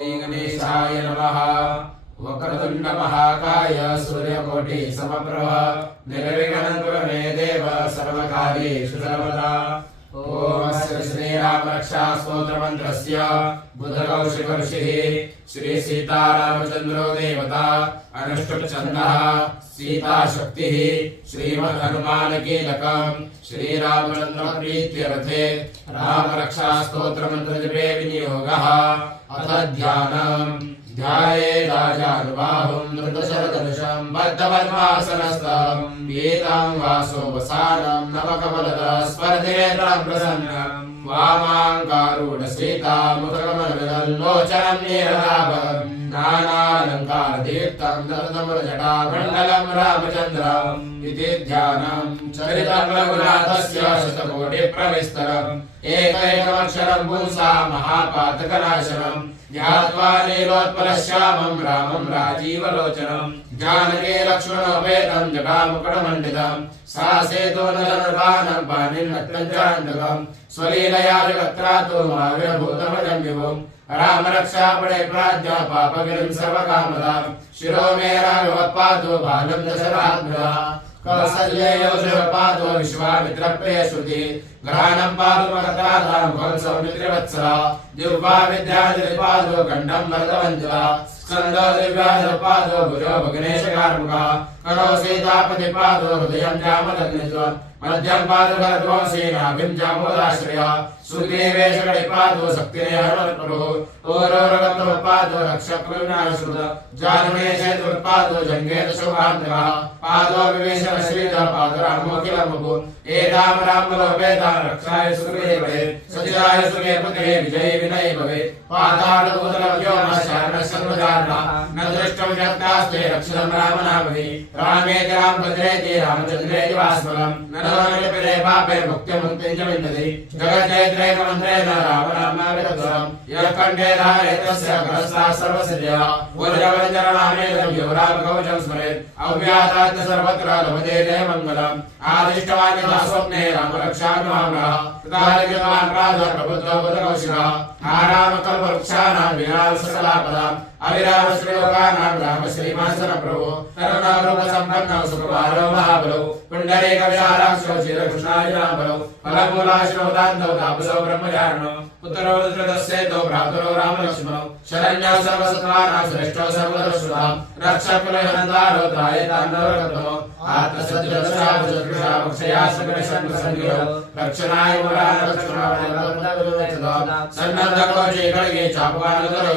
गणेशाय नमः। वक्रतुण्ड महाकाय सूर्यकोटि समप्रभ निर्विघ्नं कुरु मे देव सर्वकार्येषु सर्वदा। ओम श्रीराम रक्षा स्तोत्र मंत्रस्य बुधकौशिक ऋषिः श्री सीतारामचंद्रो देवता अनुष्टुप् छन्दः सीता शक्तिः श्रीमद् हनुमान कीलकम् श्रीरामचंद्र प्रीत्यर्थे राम रक्षा स्तोत्र मंत्र जपे विनियोगः। अथ ध्यानम् ध्यायेत् राजानुबाहुं धृतशरधनुषं बद्धपद्मासनस्थं पीतं वासोपसानं नवकमलदः स्पर्धिनेत्रं प्रसन्नं वामाङ्कारूढसीतामुखकमलविदल्लोचनं नीरदाभं नानालङ्कारदीप्तं दलदमलजटामण्डलं रामचन्द्रम् इति ध्यानं चरितं रघुनाथस्य शतकोटिप्रविस्तरम् एकैकमक्षरं पुंसा महापातकनाशनम् ध्यात्वा नीलोत्पलश्यामं रामं राजीवलोचनं जानकी लक्ष्मणोपेतं जटामुकुटमण्डितं सासेतो नरनृपानं पाणिन्नट्टञ्चाण्डकं स्वलीलया जगत्रातो महावीरभूतमजं विभुं रामरक्षापणे प्राज्ञा पापगिरिं सर्वकामदां शिरो मे राघवत्पादो बालं दशरथात्मजः कौसल्ययोजपादो विश्वामित्रप्रिय श्रुति ग्रहणं पादो मगत्रादां कंसौमित्रिवत्सला दिव्या विद्याधरिपादो खण्डं मर्दवञ्जला स्कन्दो दिव्याधरपादो भुजो भग्नेशकार्मुकः करो सीतापतिपादो हृदयं जामदग्नित्वम् मध्यं पादो सेनाभिं जामोदाश्रयः सुग्रीवेशकटिपादो शक्तिरे हनुमत्प्रभुः ओरोरगतपादो रक्षकृनाश्रुत जानुमेशेतुत्पादो जङ्गेतशोभान्तकः पादो विवेशनश्रीतः पादरामोऽखिलमुकुः एतां रामबलोपेतां रक्षाय सुग्रीवे सचिराय सुगे पुत्रे विजये विनये भवे पातालभूतलव्योमश्चारणशर्वचारणः न दृष्टं यत्कास्ते रक्षितं रामनामहि रामेति रामभद्रेति रामचन्द्रेति वास्मलं नरवरमिरे पापे मुक्तिमुक्तिं च विन्दति जगज्जयत्रैकमन्त्रेण राम नामाभिरतम् यः कण्ठे धारयतस्य ग्रस्ताः सर्वसिद्धयः वज्रवञ्जननामेदं यो रामकवचं स्मरेत् अव्याहतात् सर्वत्र लभते जयमङ्गलम् आदिष्टवान् यथा स्वप्ने रामरक्षानुमामरः कृतालकितवान् प्रातः प्रबुद्धो बुधकौशिकः आरामकल्पवृक्षाणां विनाशकलापदाम् अविरामश्रीलोकानां राम श्रीमासनप्रभो करुणारूपसम्पन्नौ सुकुमारो महाबलौ पुण्डरीकविशालाक्षौ चिरकृष्णाजिनाम्बरौ फलमूलाश्रवदान्तौ तापसौ ब्रह्मचारिणौ पुत्रो दशरथस्येतो भ्रातरो रामलक्ष्मणौ शरण्यौ सर्वसत्त्वानां श्रेष्ठौ सर्वदर्शुनां रक्षकुलहन्तारो त्रायेतान्नवरकतमो आत्मसद्यदशाभक्षयाश्रगणशङ्करसंज्ञौ रक्षणाय मुरारक्षणाय सन्नद्धकोशे खड्गे चापवानकरो